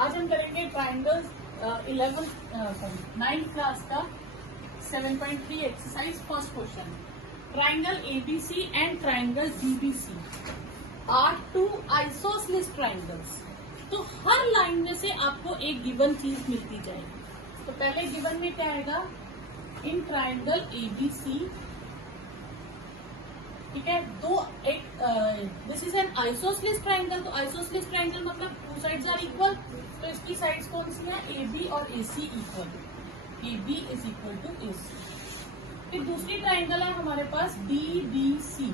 आज हम करेंगे ट्राइंगल 9th क्लास का 7.3 exercise first question. Triangle ABC and triangle DBC are two isosceles triangles. तो हर लाइन में से आपको एक गिवन चीज मिलती जाएगी। तो पहले गिवन में क्या आएगा, इन ट्राइंगल एबीसी, ठीक है, this is an isosceles triangle. तो आइसोसेलेस ट्राइंगल मतलब टू साइड्स आर इक्वल, तो इसकी साइड्स कौन सी है, ए बी और A C equal, A B is equal to A C. फिर दूसरी ट्राइंगल है हमारे पास डी बी सी,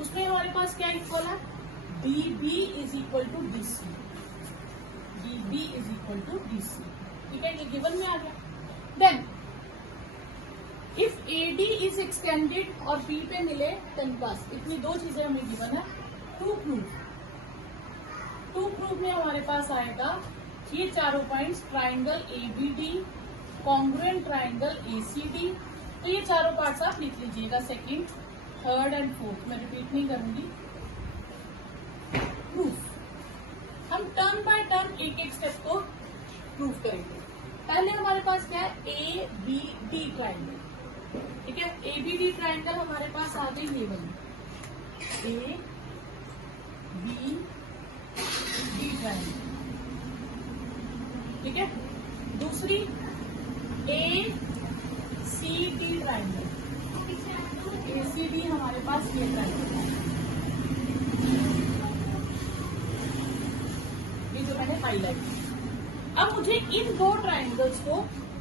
उसमें हमारे पास क्या इक्वल है, D B is equal to D C, D B is equal to D C. ठीक है, ये गिवन में आ गया। Then if AD is extended और B पे मिले 10+, इतनी दो चीजें हमें गिवन है। टू प्रूफ में हमारे पास आएगा ये चारों points, triangle ABD, congruent triangle ACD। तो ये चारों पार्ट्स आप लिख लीजिएगा, सेकंड, थर्ड एंड फोर्थ, मैं रिपीट नहीं करूंगी। प्रूफ हम टर्न बाय टर्न एक एक स्टेप को प्रूफ करेंगे। पहले हमारे पास क्या है, ABD ट्राइंगल। ठीक है, ABD ट्राइंगल हमारे पास आ गई ये वाली ABD ट्राइंगल। ठीक है, दूसरी ACD ट्राइंगल, ACD हमारे पास ये ट्राइंगल है, ये जो मैंने हाईलाइट किया। अब मुझे इन दो ट्राइंगल्स को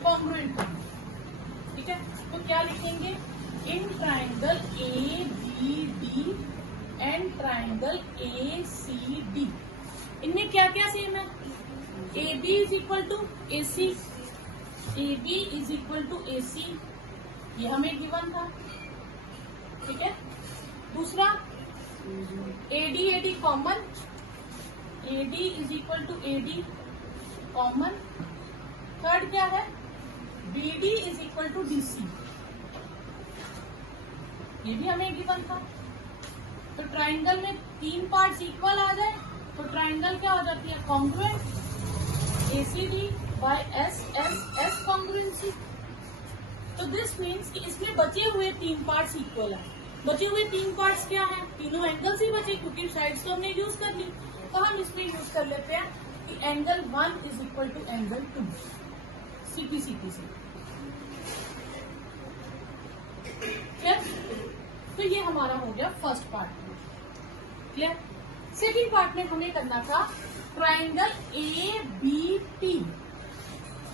कॉन्ग्रुएंट करना। ठीक है, तो क्या लिखेंगे, in triangle ABD and triangle ACD, इनमें क्या क्या सेम है, AB is equal to AC, AB is equal to AC, ये हमें गिवन था। ठीक है, दूसरा AD common, AD is equal to AD common. Third क्या है, BD is equal to DC, ये भी हमें गिवन था। तो ट्राइंगल में तीन पार्ट्स इक्वल आ जाए तो ट्राइंगल क्या हो जाती है, congruent, ACD by S congruency. तो दिस मीन्स कि इसमें बचे हुए तीन पार्ट्स इक्वल है। बचे हुए तीन पार्ट्स क्या है, तीनों एंगल्स ही बचे, क्योंकि साइड्स तो हमने यूज कर ली। तो हम इसमें यूज कर लेते हैं कि angle 1 is equal to angle 2, CP से। क्लियर? तो ये हमारा हो गया first part. Clear? Second part में हमें करना था ट्राइंगल ABP,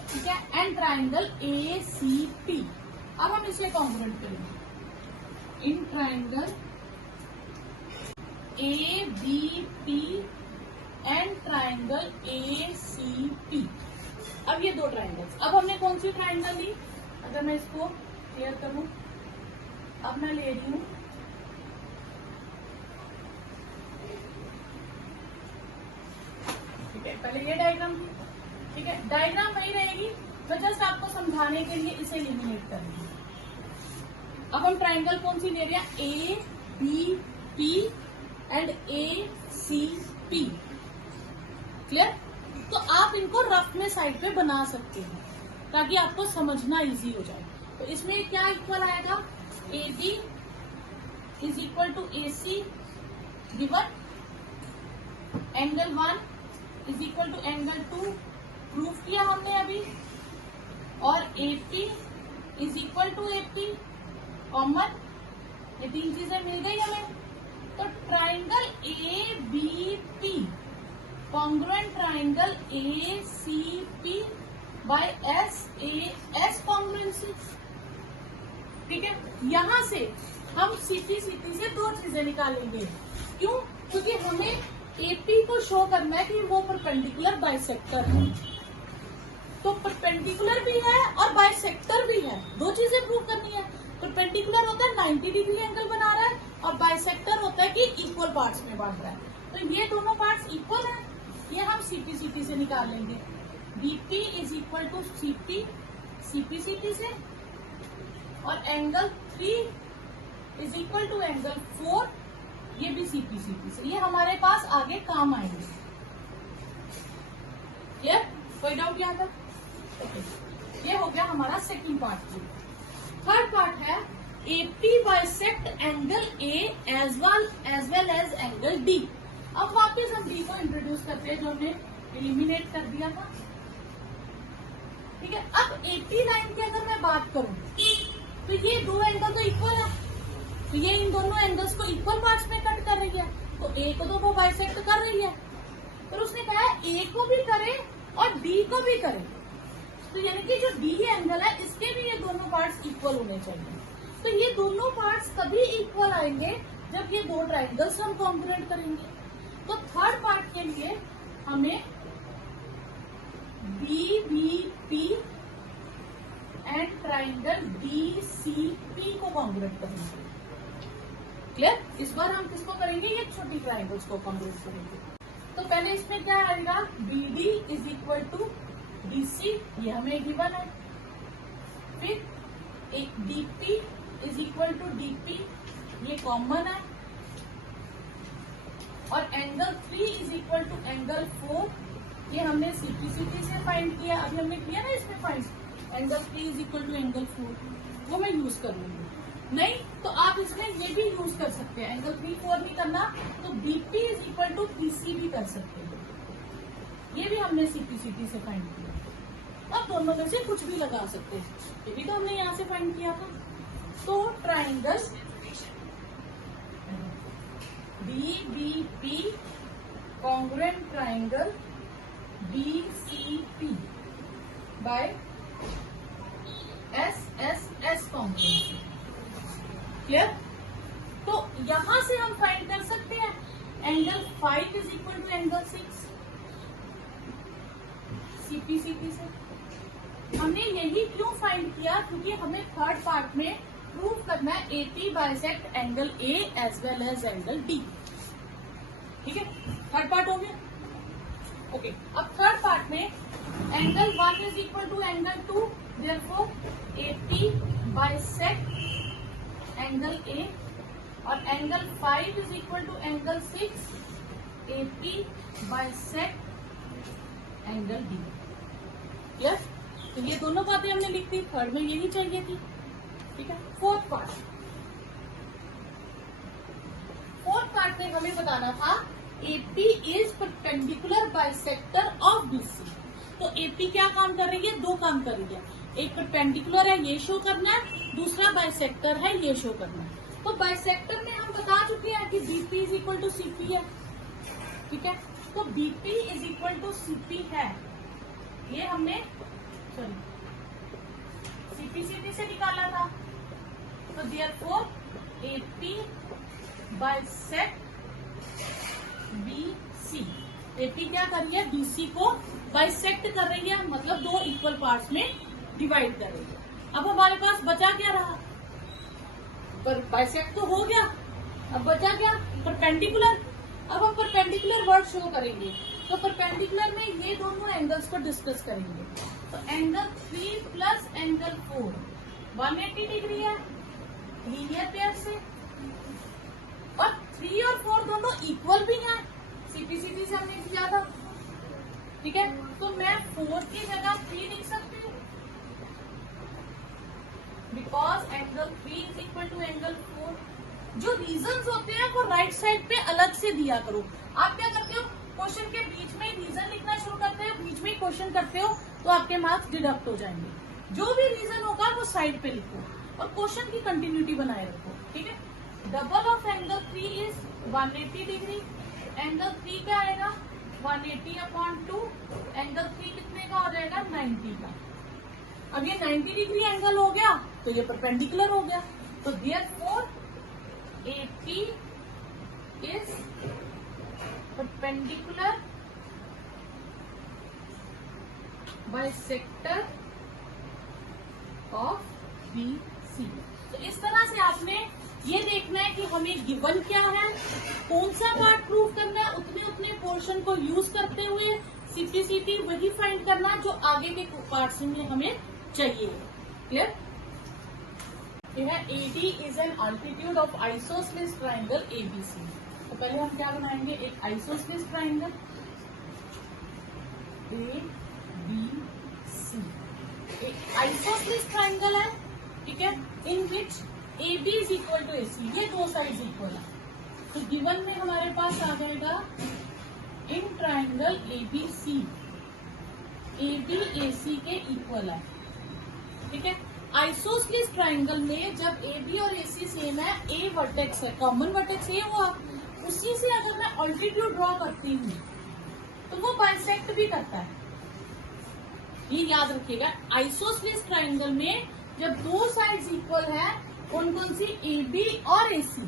ठीक है, एंड ट्राइंगल ACP। अब हम इसे कॉन्ग्रुएंट करेंगे, in triangle ABP and triangle ACP। अब ये दो ट्राइंगल्स, अब हमने कौन सी ट्राइंगल ली, अगर मैं इसको क्लियर करूं, अब मैं ले रही हूं ठीक है, पहले ये डायग्राम थी। ठीक है, डायग्राम वही रहेगी, मैं जस्ट आपको समझाने के लिए इसे एलिमिनेट करूंगी। अब हम ट्राइंगल कौन सी ले रहे हैं, ABP एंड ACP। क्लियर? तो आप इनको रफ में साइड पे बना सकते हैं ताकि आपको समझना इजी हो जाए। तो इसमें क्या इक्वल आएगा, AB is equal to AC given, angle 1 is equal to angle 2 proof किया हमने अभी, और AP is equal to AP common. ये तीन चीजें मिल गई हमें। तो triangle ABP congruent triangle ACP by SAS congruency. ठीक है, यहां से हम CP से दो चीजें निकालेंगे। क्यों? क्योंकि हमें AP को शो करना है कि वो परपेंडिकुलर बाइसेक्टर है। तो परपेंडिकुलर भी है और बाइसेक्टर भी है, दो चीजें प्रूव करनी है। परपेंडिकुलर होता है 90 डिग्री एंगल बना रहा है, और बाइसेक्टर होता है कि इक्वल पार्ट्स में बांट रहा है। तो ये दोनों पार्ट्स इक्वल है, ये हम CP से निकाल लेंगे। BP is equal to CP से, और angle 3 is equal to angle 4, ये भी CP से। ये हमारे पास आगे काम आएंगे। क्लियर? कोई डाउट यहाँ तक? ये हो गया हमारा सेकंड पार्ट। थर्ड पार्ट है AP bisect angle A as well as angle D। अब वापस हम D को इंट्रोड्यूस करते हैं जो हमने एलिमिनेट कर दिया था। ठीक है, अब AP लाइन की अगर मैं बात करूं तो ये दो एंगल तो इक्वल है, तो ये इन दोनों एंगल्स को इक्वल पार्ट्स में कट कर रही है, तो A को तो वो बाइसेक्ट कर रही है। पर उसने कहा A को भी करे और D को भी करे, तो यानी कि जो D एंगल है इसके भी ये दोनों पार्ट्स इक्वल होने चाहिए। तो ये दोनों पार्ट्स तभी इक्वल आएंगे जब ये दो ट्राइंगल्स हम कॉन्ग्रुएंट करेंगे। तो थर्ड पार्ट के लिए हमें BBP एंड ट्राइंगल DCP को कॉन्ग्रुएंट करना है। क्लियर? इस बार हम किसको करेंगे? ये छोटी ट्राइंगल्स को कॉन्ग्रुएंट करेंगे। तो पहले इसमें क्या आएगा? BD is equal to DC, ये हमें गिवन है। फिर एक DP is equal to DP, ये कॉमन है। और angle 3 is equal to angle 4, ये हमने CPCT से फाइंड किया। अभी हमने किया ना इसमें find, angle 3 is equal to angle 4, वो मैं यूज कर लूंगी। नहीं तो आप इसमें ये भी यूज कर सकते हैं, एंगल 3, 4 नहीं करना तो BP is equal to PC भी कर सकते हैं, ये भी हमने CPCT से फाइंड किया। अब दोनों में से कुछ भी लगा सकते हैं, ये भी तो हमने यहाँ से फाइंड किया था। तो triangle BBP congruent triangle DCP by SSS congruency. Clear? तो यहां से हम फाइंड कर सकते हैं angle 5 is equal to angle 6 CPCT से। हमने यही क्यों फाइंड किया? क्योंकि हमें थर्ड पार्ट में प्रूव करना है AP bisect angle A as well as angle D। ठीक है, थर्ड पार्ट हो गया। ओके, अब थर्ड पार्ट में angle 1 is equal to angle 2, therefore AP bisect angle A, और angle 5 is equal to angle 6, AP bisect angle D। Yes, तो ये दोनों बातें हमने लिख दी, थर्ड में यही चाहिए थी। ठीक है, फोर्थ पार्ट में हमें बताना था AP is perpendicular bisector of BC। तो AP क्या काम कर रही है? दो काम कर रही है, एक परपेंडिकुलर है ये शो करना है, दूसरा बाइसेक्टर है ये शो करना है। तो बाइसेक्टर में हम बता चुके हैं कि BP is equal to CP है। ठीक है, तो BP is equal to CP है, ये हमने CPCT से निकाला था। तो therefore AP bisect BC, AP क्या कर रही है? BC को बाइसेक्ट कर रही है, मतलब दो इक्वल पार्ट्स में डिवाइड कर रही है। अब हमारे पास बचा क्या रहा? पर बाइसेक्ट तो हो गया, अब बचा क्या? परपेंडिकुलर। अब हम परपेंडिकुलर वर्ड शो करेंगे, तो परपेंडिकुलर में ये दोनों एंगल्स को डिस्कस करेंगे। तो एंगल 3 प्लस एंगल 4 180 डिग्री है लीनियर पेयर से, और 3 और 4 दोनों इक्वल भी हैं, CPCT से हमने किया था। ठीक है, तो मैं 4 की जगह 3 लिख सकती हूँ, because angle 3 is equal to angle 4। जो रीजंस होते हैं वो राइट साइड पे अलग से दिया करो। आप क्या करते हो? क्वेश्चन के बीच में रीजन लिखना शुरू करते हो, बीच में क्वेश्चन करते हो, तो आपके मार्क्स डिडक्ट हो जाएंगे। जो भी रीजन होगा वो साइड पे लिखो और क्वेश्चन की कंटिन्यूटी बनाए रखो। ठीक है, double of angle 3 is 180 degree. Angle 3 क्या आएगा? 180/2। एंगल 3 कितने का हो जाएगा? 90 का। अब ये 90 डिग्री एंगल हो गया तो ये परपेंडिकुलर हो गया। तो therefore AP is perpendicular bisector of BC। तो इस तरह से आपने ये देखना है कि हमें गिवन क्या है, कौन सा पार्ट प्रूव करना है, उतने पोर्शन को यूज करते हुए CPCT वही फाइंड करना जो आगे के पार्ट्स में हमें चाहिए। क्लियर? यह AD is an altitude of isosceles triangle ABC। तो पहले हम क्या बनाएंगे? एक isosceles triangle ABCD isosceles triangle है, ठीक है, in which A B is equal to A C, ये दो साइड इक्वल है। तो गिवन में हमारे पास आ जाएगा in triangle A B C, A B A C के इक्वल है, ठीक है। आइसोसलीस ट्राइंगल में जब ए बी और ए सी सेम है, ए वर्टेक्स है, कॉमन वर्टेक्स ए हुआ, उसी से अगर मैं ऑल्टीट्यूड ड्रॉ करती हूँ तो वो बाइसेक्ट भी करता है, ये याद रखिएगा। आइसोसलीस ट्राइंगल में जब दो साइड्स इक्वल है, कौन कौन सी, ए बी और ए सी,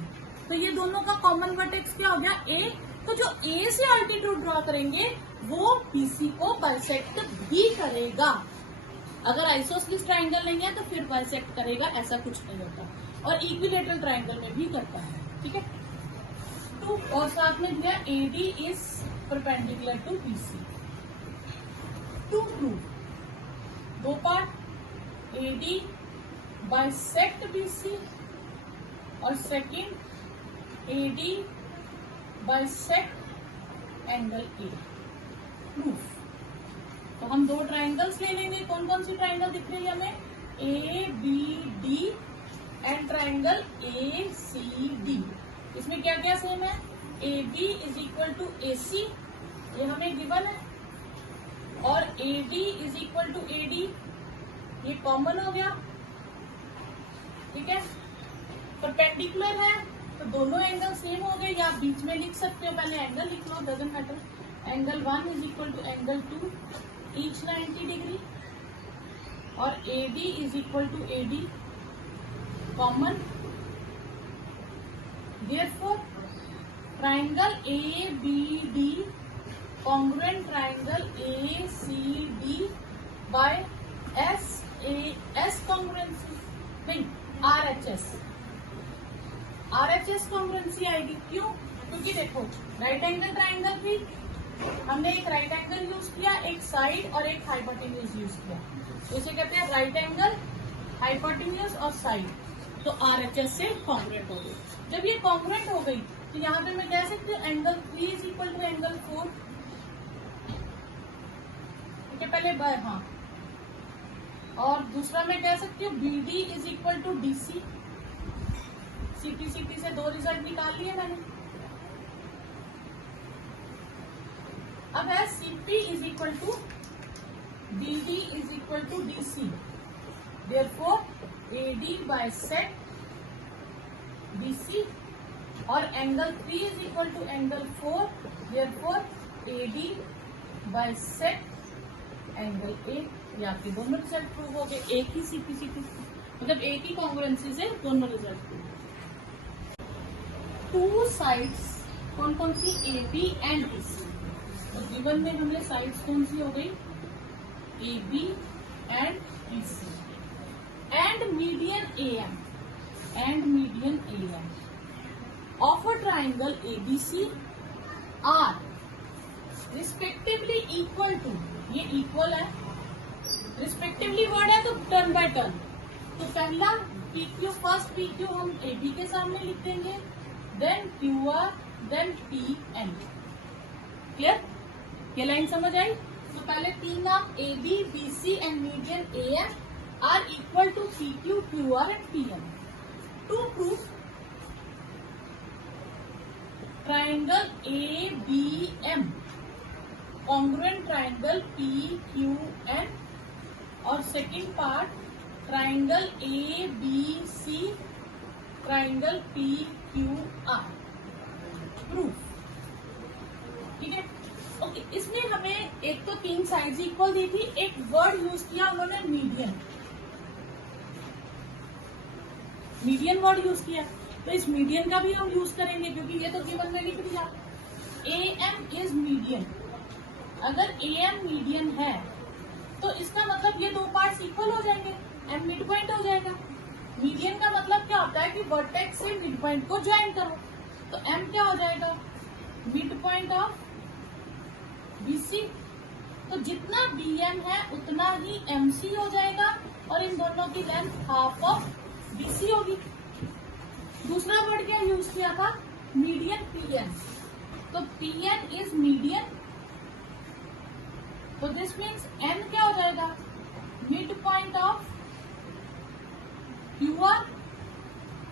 तो ये दोनों का कॉमन वर्टेक्स क्या हो गया, ए। तो जो ए से ऑल्टीट्यूड ड्रॉ करेंगे वो बीसी को बाइसेक्ट भी करेगा। अगर आइसोसलीस ट्राइंगल नहीं है तो फिर बाइसेक्ट करेगा, ऐसा कुछ नहीं होता। और इक्विलेटरल ट्राइंगल में भी करता है, ठीक है। टू और साथ में दिया A D is perpendicular to B C. To prove, दो part, A D bisect B C और second A D bisect angle A. Proof, तो हम दो ट्राइंगल्स ले लेंगे। कौन कौन सी ट्राइंगल दिख रही है हमें, A B D and triangle A C D. इसमें क्या क्या सेम है, A B is equal to A C, ये हमें गिवन है, और A D is equal to A D, ये कॉमन हो गया, ठीक है। परपेंडिकुलर है तो दोनों एंगल सेम हो गए, या आप बीच में लिख सकते हो, पहले एंगल लिख लो, doesn't matter. Angle 1 is equal to angle 2, each 90 degree, और A D is equal to A D, common. Therefore triangle A B D congruent triangle A C D by S A S congruency, नहीं R H S, R H S congruency आएगी। क्यों, क्योंकि देखो right angle triangle भी हमने एक right angle use किया, एक साइड और एक हाइपोटेन्यूज यूज किया, तो इसे कहते हैं राइट एंगल, हाइपोटेन्यूज और साइड। तो आरएचएस से कॉन्ग्रुएंट हो गई। जब ये कॉन्ग्रुएंट हो गई तो यहाँ पे मैं कह सकती हूँ angle 3 is equal to angle 4, ठीक है, पहले हाँ। और दूसरा मैं कह सकती हूँ B D is equal to D C, CP से दो रिजल्ट निकाल लिए मैंने। अब है CP is equal to B D is equal to D C, therefore A D bisect B C, और angle 3 is equal to angle 4, therefore A D bisect angle A. ये आपके दोनों रिजल्ट प्रूव हो गए, एक ही सीपी मतलब एक ही congruency से दोनों रिजल्ट प्रूव। टू साइड्स कौन कौन सी, A B and B C. तो गिवन में हमने साइड्स कौन सी हो गई, A B and B C, and median A M, and median A M of a triangle A B C are respectively equal to, ये इक्वल है, respectively word है तो टर्न बाय टर्न। तो पहला P Q, first P Q हम A B के सामने लिख देंगे, then Q R, then P N. Clear, ये लाइन समझ आई। तो पहले तीन नाम A B B C and median A M are equal to P Q, Q R and P N. To proof triangle A B M congruent triangle P Q N, और second part triangle A B C triangle P Q R. Proof, ठीक है। Okay, इसमें हमें एक तो तीन sides equal दी थी, एक वर्ड यूज किया उन्होंने मीडियन, मीडियन वर्ड यूज किया, तो इस मीडियन का भी हम यूज करेंगे क्योंकि ये तो गिवन में लिख दिया। ए एम इज मीडियन, अगर ए एम मीडियन है तो इसका मतलब ये दो पार्ट्स इक्वल हो जाएंगे, एम मिड पॉइंट हो जाएगा। मीडियन का मतलब क्या होता है कि वर्टेक्स से मिड पॉइंट को ज्वाइन करो, तो एम क्या हो जाएगा, मिड पॉइंट ऑफ बीसी। तो जितना बीएम है उतना ही एमसी हो जाएगा, और इन दोनों की लेंथ हाफ ऑफ बीसी होगी। दूसरा वर्ड क्या यूज किया था, मीडियन पीएन, तो पीएन इज मीडियन, तो दिस मीन्स एन क्या हो जाएगा, mid point of Q R.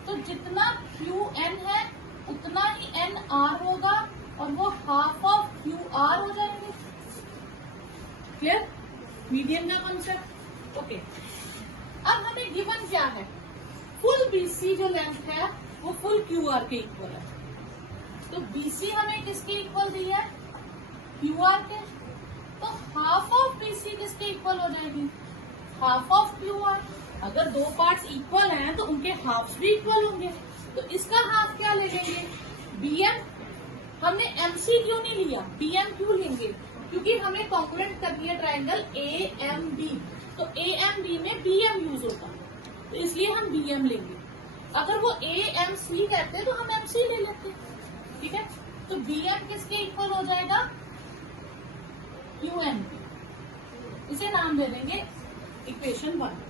तो जितना क्यू एन है उतना ही एन आर होगा और वो हाफ ऑफ क्यू आर हो जाएंगे। क्लियर? मीडियन का कॉन्सेप्ट। ओके, अब हमें गिवन क्या है, फुल बीसी जो लेंथ है वो फुल क्यू आर के इक्वल है। तो बीसी हमें किसके इक्वल दी है, क्यू आर के। तो हाफ ऑफ बीसी किसके इक्वल हो जाएगी, हाफ ऑफ क्यू आर। अगर दो पार्ट्स इक्वल हैं तो उनके हाफ्स भी इक्वल होंगे। तो इसका हाफ क्या ले लेंगे, बीएम। हमने एमसी क्यों नहीं लिया, बीएम क्यों लेंगे, क्योंकि हमें कॉन्ग्रुएंट करनी है ट्राइंगल ए एम बी। तो ए एम बी में बीएम यूज होता है, तो इसलिए हम बीएम लेंगे। अगर वो ए एम सी कहते तो हम एम सी ले लेते। ठीक है, तो बीएम किसके इक्वल हो जाएगा, क्यू एम। इसे नाम दे देंगे इक्वेशन 1।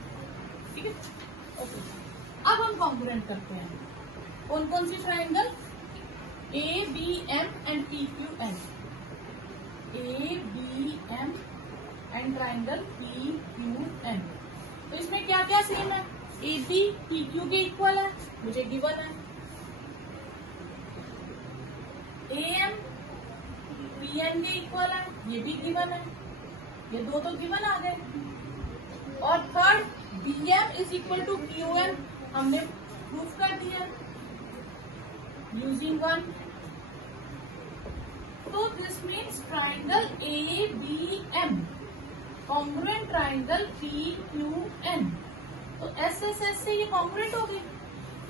ठीक है, ओके। अब हम कॉन्ग्रुएंट करते हैं कौन कौन सी triangle, A B M and P Q N. A B M and triangle P Q N. तो इसमें क्या क्या सेम है, ए बी पी क्यू के इक्वल है, मुझे गिवन है। ए एम पी एन के इक्वल है, ये भी गिवन है। ये दो तो गिवन आ गए। और third B M is equal to Q N, हमने प्रूफ कर दिया यूजिंग 1। तो this means triangle A B M congruent triangle P Q N. तो एस एस एस से ये कॉन्ग्रुएंट हो गई।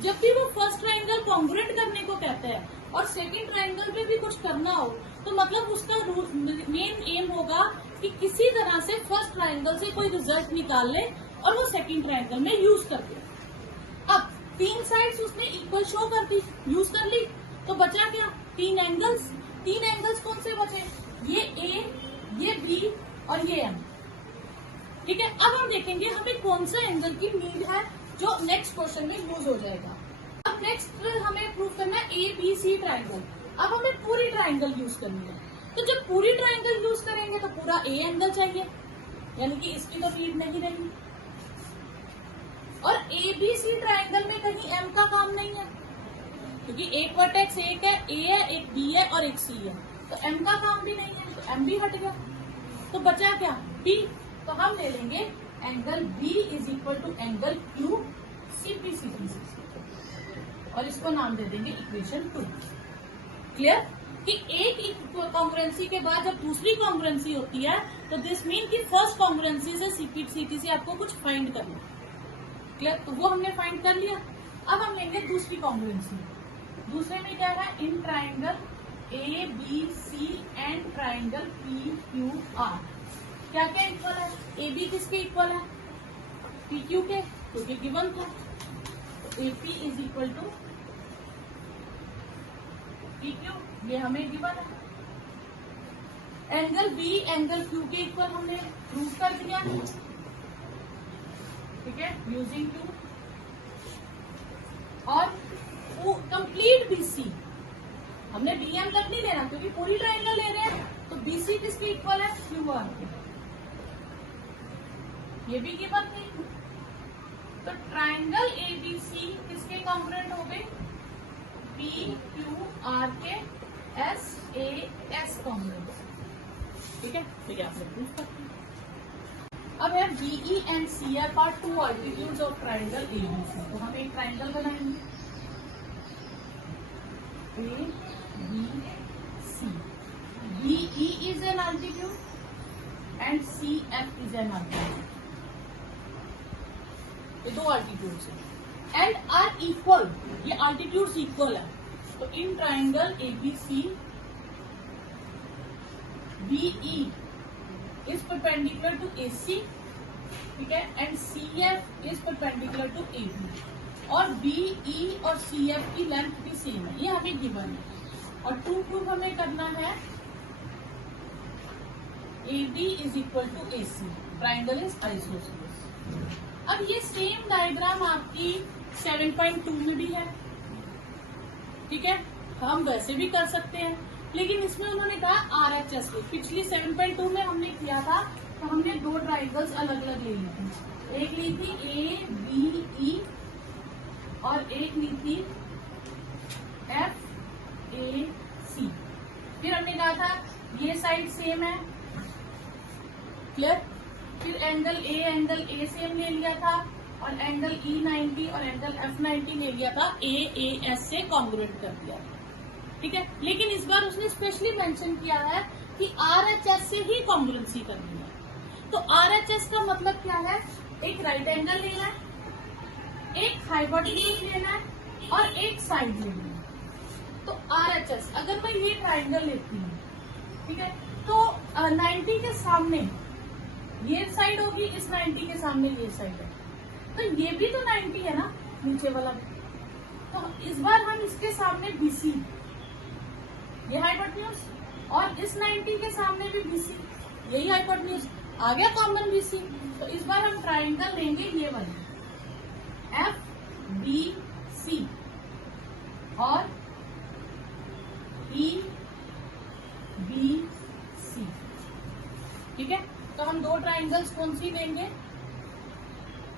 जब भी वो फर्स्ट ट्राइंगल कॉन्ग्रुएंट करने को कहता है और सेकंड ट्राइंगल पे भी कुछ करना हो, तो मतलब उसका मेन एम होगा कि किसी तरह से फर्स्ट ट्राइंगल से कोई रिजल्ट निकाल ले और वो सेकंड ट्राइंगल में यूज कर दे। अब 3 साइड्स उसने इक्वल शो कर दी, यूज कर ली, तो बचा क्या, 3 एंगल्स। 3 एंगल्स कौन से बचे, ये ए, ये बी और ये एम। ठीक है, अब हम देखेंगे हमें कौन सा एंगल की नीड है जो नेक्स्ट क्वेश्चन में यूज हो जाएगा। अब नेक्स्ट हमें प्रूव करना है ए बी सी ट्राइंगल। अब हमें पूरी ट्राइंगल यूज करनी है। तो जब पूरी ट्राइंगल यूज करेंगे तो पूरा ए एंगल चाहिए, यानी कि इसकी तो नीड नहीं रहेगी। और ए बी सी ट्राइंगल में कहीं एम का काम नहीं है, क्योंकि एक वर्टेक्स एक है, ए है, एक बी है और एक सी है, तो एम का काम भी नहीं है, तो एम भी हट गया। तो बचा क्या, बी। तो हम ले लेंगे angle B is equal to angle Q C P C P और इसको नाम दे देंगे इक्वेशन 2। क्लियर? कि एक कॉन्ग्रुएंसी के बाद जब दूसरी कॉन्ग्रुएंसी होती है तो दिस मीन कि फर्स्ट कॉन्ग्रुएंसी से सीपी से आपको कुछ फाइंड करना। क्लियर? तो वो हमने फाइंड कर लिया। अब हम लेंगे दूसरी कॉन्ग्रुएंसी। दूसरे में क्या है, in triangle A B C and triangle P Q R क्या क्या इक्वल है, ए बी किसके इक्वल है, पी क्यू के, क्योंकि गिवन था। तो A P is equal to P Q, ये हमें गिवन है। एंगल बी एंगल क्यू के इक्वल हमने प्रूव कर दिया, ठीक है, यूजिंग क्यू। और कंप्लीट बीसी हमने बीएम तक नहीं लेना, क्योंकि पूरी ट्राइंगल ले रहे हैं। तो बीसी किसके इक्वल है, क्यू आर के, ये भी गिवन थी। तो ट्राइंगल एबीसी किसके कॉन्ग्रुएंट हो गए, पी क्यू आर के एस ए एस कॉन्ग्रुएंट। ठीक है, ठीक है, आपने प्रूफ कर दिया। अब है BE and C R part 2 altitudes of triangle ABC. तो हम एक ट्राइंगल बनाएंगे A B C. BE is an altitude and C F is an altitude. ये 2 अल्टीट्यूड्स है एंड आर इक्वल, ये अल्टीट्यूड्स इक्वल है। तो in triangle ABC BE is perpendicular to AC, ठीक है, and C F is perpendicular to AB. और BE और C F की लेंथ भी सेम है, ये हमें गिवन है। और टू प्रूफ हमें करना है AB is equal to AC, triangle is isosceles. अब ये सेम डायग्राम आपकी 7.2 में भी है, ठीक है, हम वैसे भी कर सकते हैं। लेकिन इसमें उन्होंने कहा RHS से। पिछली 7.2 में हमने किया था तो हमने दो ट्राइंगल्स अलग अलग ले ली थी, एक ली थी ABE और एक ली थी FAC। फिर हमने कहा था ये साइड सेम है, क्लियर। फिर एंगल A सेम ले लिया था और एंगल E90 और एंगल F90 ले लिया था, AAS से कॉन्ग्रुएंट कर दिया, ठीक है। लेकिन इस बार उसने स्पेशली मेंशन किया है कि RHS से ही कॉन्ग्रुएंसी करनी है। तो RHS का मतलब क्या है, एक राइट एंगल लेना है, एक हाइपोटेन्यूज लेना है और एक साइड लेनी है। तो RHS अगर मैं ये ट्राइंगल लेती हूँ, ठीक है, तो 90 के सामने ये साइड होगी, इस 90 के सामने ये साइड है, तो ये भी तो 90 है ना, नीचे वाला। तो इस बार हम इसके सामने BC, ये हाइपोटेन्यूज, और इस 90 के सामने भी BC, यही हाइपोटेन्यूज, आ गया कॉमन BC। तो इस बार हम ट्राइंगल लेंगे ये वाले FBC और EBC, ठीक है। तो हम दो ट्राइंगल्स कौन सी लेंगे,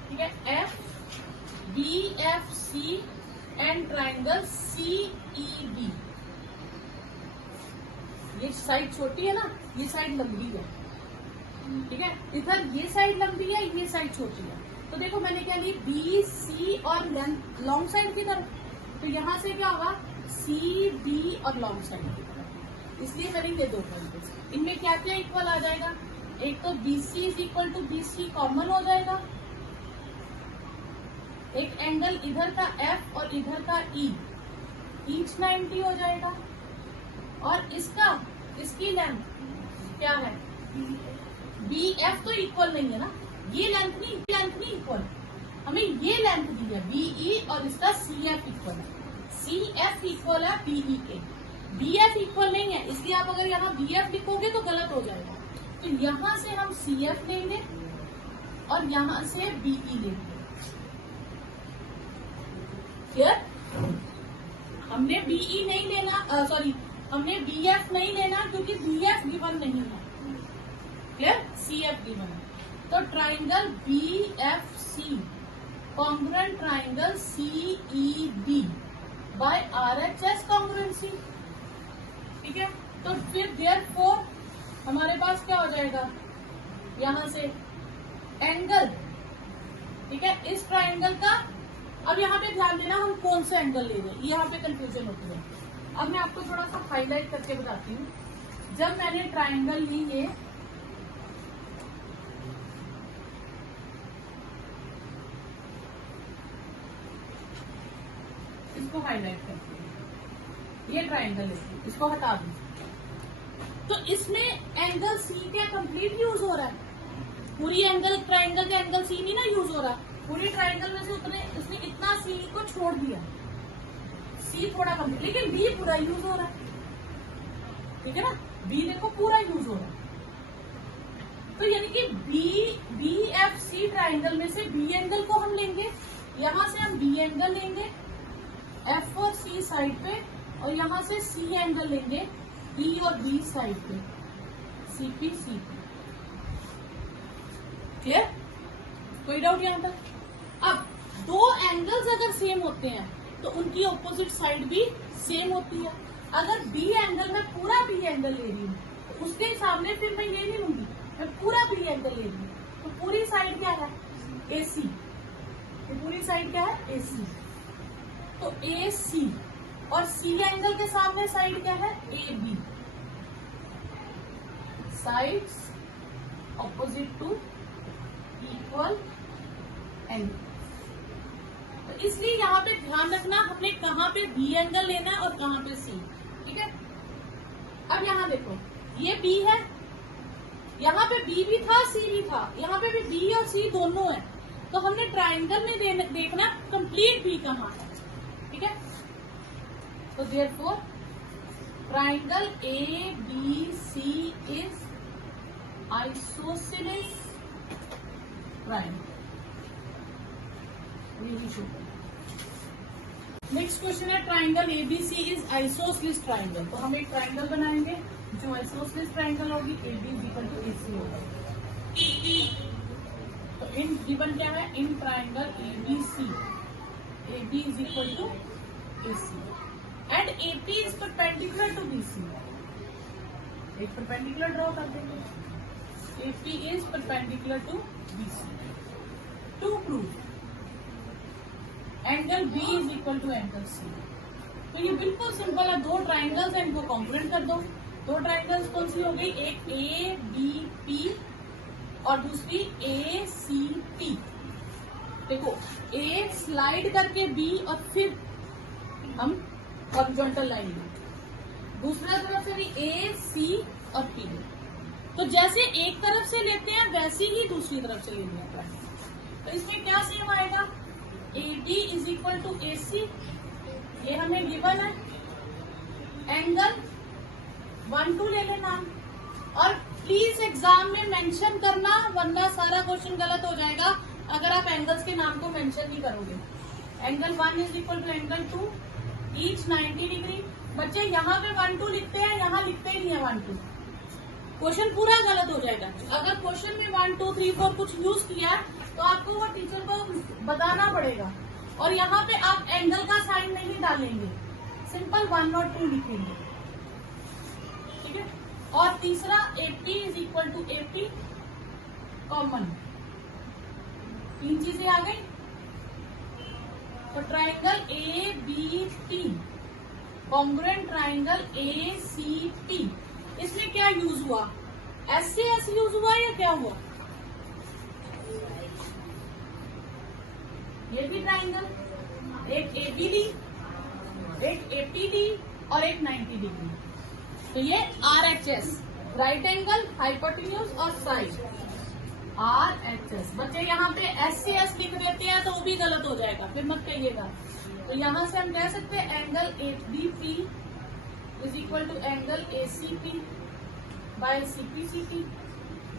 ठीक है, FBFC एंड ट्राइंगल CEB। ये साइड छोटी है ना, ये साइड लंबी है, ठीक है। इधर ये साइड लंबी है, ये साइड छोटी है। तो देखो मैंने क्या ली, BC और लॉन्ग साइड की तरफ, तो यहां से क्या होगा CB और लॉन्ग साइड की तरफ, इसलिए करेंगे दो ट्राइंगल्स। इनमें क्या क्या इक्वल आ जाएगा, एक तो BC is equal to BC common हो जाएगा, एक एंगल इधर का F और इधर का E ईच 90 हो जाएगा, और इसकी लेंथ क्या है, BF तो इक्वल नहीं है ना, ये लेंथ नहीं इक्वल, हमें ये लेंथ दी है BE और इसका CF इक्वल है, CF इक्वल है BE के, BF इक्वल नहीं है, इसलिए आप अगर यहाँ BF लिखोगे तो गलत हो जाएगा। तो यहाँ से हम CF लेंगे और यहाँ से BE लेंगे, क्लियर। हमने BE नहीं लेना, सॉरी हमने BF नहीं लेना क्योंकि BF गिवन नहीं है, क्लियर, CF गिवन है। तो triangle BFC congruent triangle CEB by RHS congruency, ठीक है। तो फिर देयरफॉर हमारे पास क्या हो जाएगा, यहां से एंगल, ठीक है, इस ट्राइंगल का। अब यहाँ पे ध्यान देना हम कौन सा एंगल ले रहे हैं, यहाँ पे कंफ्यूजन होती है। अब मैं आपको थोड़ा सा हाईलाइट करके बताती हूँ। जब मैंने ट्राइंगल ली ये, इसको हाईलाइट करती हूँ, ये ट्राइंगल लेती हूँ, इसको हटा दूँ, तो इसमें एंगल C क्या कंप्लीट यूज हो रहा है, पूरी एंगल ट्राइंगल का एंगल C नहीं ना यूज हो रहा, पूरी ट्राइंगल में से उसने इतना C को छोड़ दिया, C थोड़ा कंप्लीट, लेकिन B पूरा यूज हो रहा है, ठीक है ना, B देखो पूरा यूज हो रहा है। तो यानी कि BFC ट्राइंगल में से B एंगल को हम लेंगे, यहां से हम B एंगल लेंगे F और C साइड पे, और यहां से C एंगल लेंगे E और B साइड पे, CP क्लियर, कोई डाउट यहां तक। अब दो एंगल्स अगर सेम होते हैं तो उनकी ऑपोजिट साइड भी सेम होती है। अगर B एंगल में पूरा B एंगल ले रही हूँ तो उसके सामने फिर मैं ये नहीं लूंगी, मैं पूरा B एंगल ले रही हूँ, तो पूरी साइड क्या है AC, ये पूरी साइड क्या है AC, तो AC और C एंगल के सामने साइड क्या है AB, sides opposite to equal angle. तो इसलिए यहाँ पे ध्यान रखना हमने कहाँ पे B एंगल लेना है और कहाँ पे C, ठीक है। अब यहाँ देखो ये B है, यहाँ पे B भी था C भी था, यहाँ पे भी B और C दोनों है, तो हमने ट्राइंगल में देखना कंप्लीट B कहाँ है, ठीक है। तो therefore triangle ABC is isosceles triangle, यही शो नेक्स्ट क्वेश्चन है triangle ABC is isosceles triangle. तो हम एक ट्राइंगल बनाएंगे जो आइसोसलिस ट्राइंगल होगी, AB इक्वल टू AC होगा। तो इन गिवन क्या है, in triangle ABC AB is equal to AC and AP is perpendicular to BC। एक परपेंडिकुलर ड्रॉ कर देंगे, AP is perpendicular to BC to prove angle B is equal to angle C। तो ये बिल्कुल simple है, दो triangles हैं, इनको कॉन्ग्रुएंट कर दो। दो ट्राइंगल्स कौन सी हो गई, एक ABP और दूसरी ACP। देखो A स्लाइड करके B और फिर हम हॉरिजॉन्टल लाइन लें, दूसरा तरफ से भी AC और P। तो जैसे एक तरफ से लेते हैं वैसे ही दूसरी तरफ से लेना है। तो इसमें क्या सेम आएगा, AB is equal to AC, ये हमें गिवन है। एंगल 1 2 ले लेना, और प्लीज एग्जाम में मेंशन करना वरना सारा क्वेश्चन गलत हो जाएगा अगर आप एंगल्स के नाम को मेंशन नहीं करोगे। Angle 1 is equal to angle 2 each 90 degree. बच्चे यहाँ पे 1 2 लिखते हैं, यहाँ लिखते ही नहीं है 1 2, क्वेश्चन पूरा गलत हो जाएगा। अगर क्वेश्चन में 1 2 3 4 कुछ यूज किया तो आपको वो टीचर को बताना पड़ेगा, और यहाँ पे आप एंगल का साइन नहीं डालेंगे, सिंपल 1 और 2 लिखेंगे, ठीक है। और तीसरा AP is equal to AP common, तीन चीजें आ गई। तो triangle ABP congruent triangle ACP, इसमें क्या यूज हुआ, S से S यूज हुआ या क्या हुआ, ये भी ट्राइंगल, एक ABD एक APD और एक 90 डिग्री। तो ये RHS राइट एंगल हाइपोटेन्यूज और साइड RHS। बच्चे यहाँ पे S से S लिख देते हैं तो वो भी गलत हो जाएगा, फिर मत कहिएगा। तो यहाँ से हम कह सकते हैं angle ABP is equal to angle ACP by CPCP।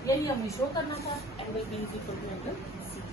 यही हमें शो करना था, angle B is equal to angle C।